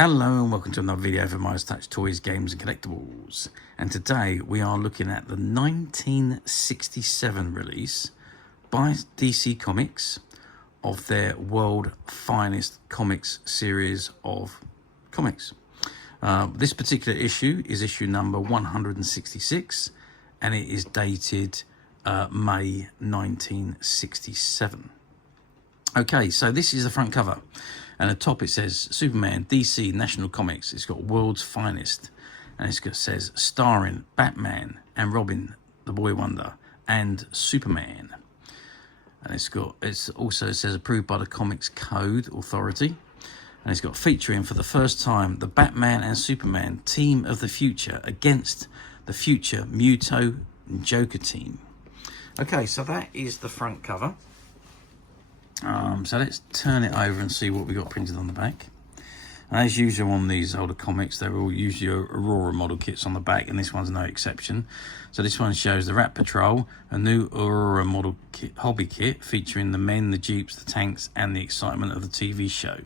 Hello and welcome to another video for Miles Touch Toys, Games and Collectibles. And today we are looking at the 1967 release by DC Comics of their World Finest Comics series of comics. This particular issue is issue number 166 and it is dated May 1967. Okay, so this is the front cover. And at the top it says Superman, DC, National Comics. It's got World's Finest. And it says starring Batman and Robin, the Boy Wonder, and Superman. And it also says approved by the Comics Code Authority. And it's got featuring for the first time the Batman and Superman team of the future against the Future Muto and Joker team. Okay, so that is the front cover. So let's turn it over and see what we got printed on the back. And as usual on these older comics, they're all usually Aurora model kits on the back, and this one's no exception. So this one shows the Rat Patrol, a new Aurora model kit, hobby kit featuring the men, the jeeps, the tanks, and the excitement of the TV show.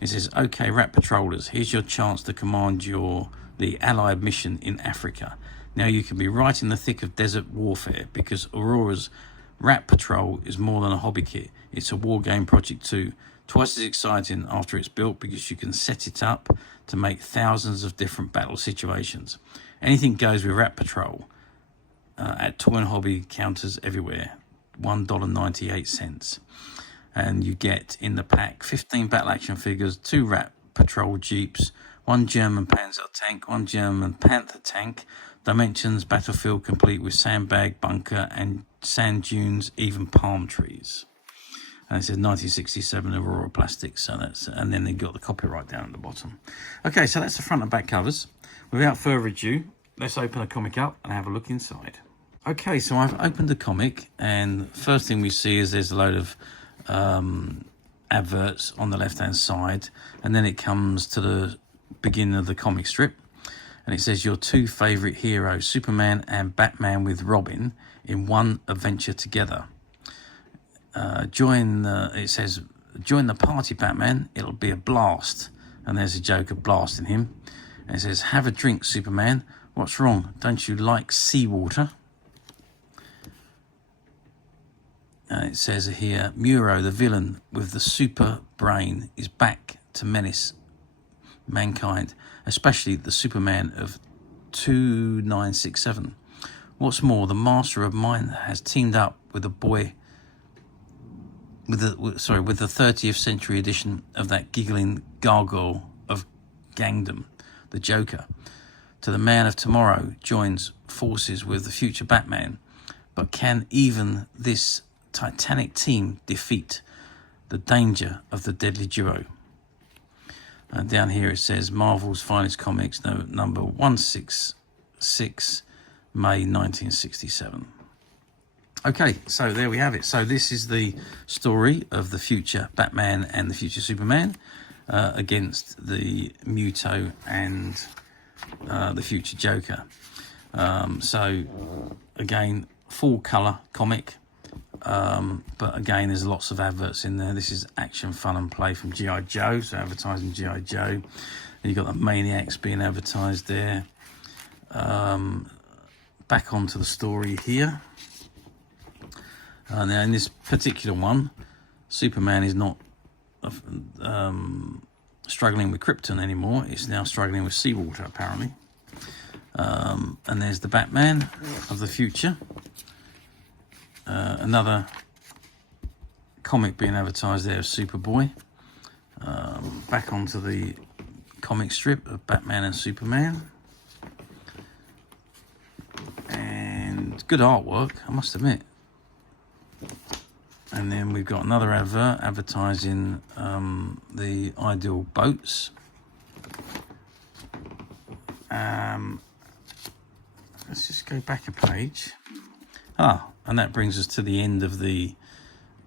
It says, "Okay, Rat Patrollers, here's your chance to command the Allied mission in Africa. Now you can be right in the thick of desert warfare because Aurora's Rat Patrol is more than a hobby kit. It's a war game project too. Twice as exciting after it's built because you can set it up to make thousands of different battle situations. Anything goes with Rat Patrol at toy and hobby counters everywhere. $1.98. And you get in the pack 15 battle action figures, 2 Rat Patrol jeeps, 1 German Panzer tank, 1 German Panther tank, dimensions, battlefield complete with sandbag, bunker, and sand dunes, even palm trees." And it says 1967 Aurora Plastics, so that's, and then they got the copyright down at the bottom. Okay, so that's the front and back covers. Without further ado, let's open the comic up and have a look inside. Okay, so I've opened the comic, and first thing we see is there's a load of adverts on the left hand side, and then it comes to the beginning of the comic strip, and it says your two favorite heroes, Superman and Batman with Robin, in one adventure together. It says, join the party, Batman. It'll be a blast. And there's a Joker blasting him. And it says, have a drink, Superman. What's wrong? Don't you like seawater? And it says here, Muro, the villain with the super brain, is back to menace mankind, especially the Superman of 2967. What's more, the Master of Mind has teamed up with the 30th century edition of that giggling gargoyle of Gangdom, the Joker. To the Man of Tomorrow joins forces with the future Batman, but can even this titanic team defeat the danger of the deadly duo? Down here it says Marvel's Finest Comics, number 166, May 1967. Okay, so there we have it. So this is the story of the future Batman and the future Superman against the Muto and the future Joker. So again, full colour comic, but again there's lots of adverts in there. This is action, fun and play from G.I. Joe, so advertising G.I. Joe. And you've got the Maniacs being advertised there. Back onto the story here. Now in this particular one, Superman is not struggling with Krypton anymore. It's now struggling with seawater, apparently. And there's the Batman of the future. Another comic being advertised there of Superboy. Back onto the comic strip of Batman and Superman. And good artwork, I must admit. And then we've got another advert advertising the Ideal boats. Let's just go back a page. And that brings us to the end of the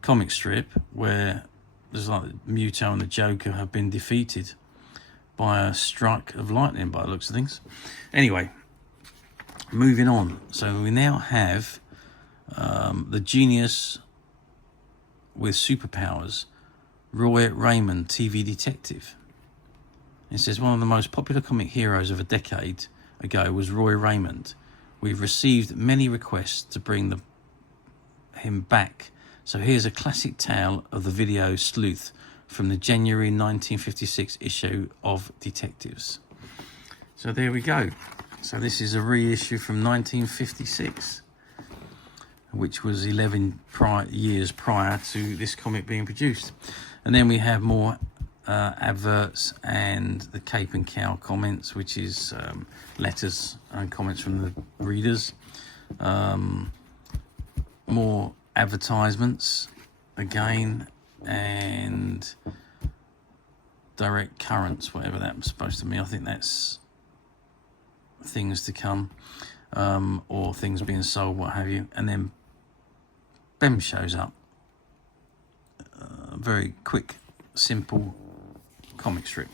comic strip where there's like Muto and the Joker have been defeated by a strike of lightning by the looks of things. Anyway, moving on. So we now have the genius with superpowers, Roy Raymond, TV detective. It says one of the most popular comic heroes of a decade ago was Roy Raymond. We've received many requests to bring him back. So here's a classic tale of the video sleuth from the January 1956 issue of Detectives. So there we go. So this is a reissue from 1956, which was 11 years prior to this comic being produced. And then we have more adverts and the Cape and Cow comments, which is letters and comments from the readers. More advertisements again, and direct currents, whatever that was supposed to mean. I think that's things to come, or things being sold, what have you. And then Bem shows up. Very quick, simple comic strip.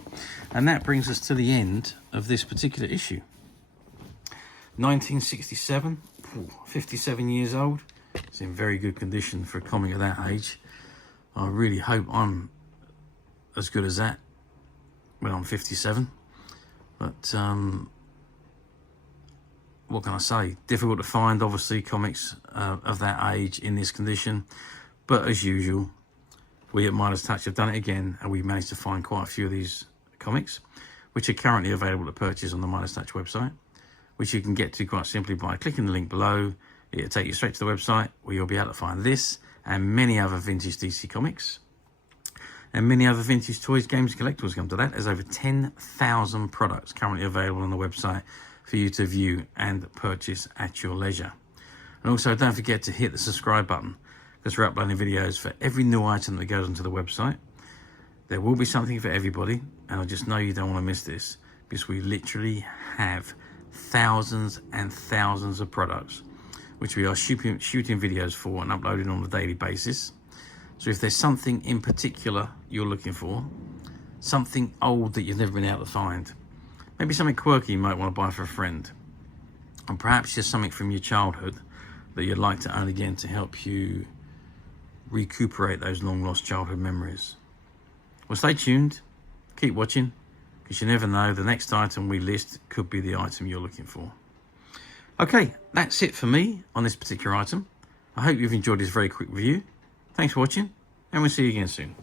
And that brings us to the end of this particular issue. 1967, 57 years old. It's in very good condition for a comic of that age. I really hope I'm as good as that when I'm 57. But what can I say? Difficult to find, obviously, comics of that age in this condition. But as usual, we at Midas Touch have done it again, and we've managed to find quite a few of these comics, which are currently available to purchase on the Midas Touch website, which you can get to quite simply by clicking the link below. It'll take you straight to the website, where you'll be able to find this and many other vintage DC comics and many other vintage toys, games, collectibles. Come to that. There's over 10,000 products currently available on the website for you to view and purchase at your leisure. And also, don't forget to hit the subscribe button, because we're uploading videos for every new item that goes onto the website. There will be something for everybody, and I just know you don't want to miss this, because we literally have thousands and thousands of products which we are shooting videos for and uploading on a daily basis. So if there's something in particular you're looking for, something old that you've never been able to find, maybe something quirky you might want to buy for a friend, and perhaps just something from your childhood that you'd like to own again to help you recuperate those long lost childhood memories. Well, stay tuned, keep watching, because you never know, the next item we list could be the item you're looking for. Okay, that's it for me on this particular item. I hope you've enjoyed this very quick review. Thanks for watching, and we'll see you again soon.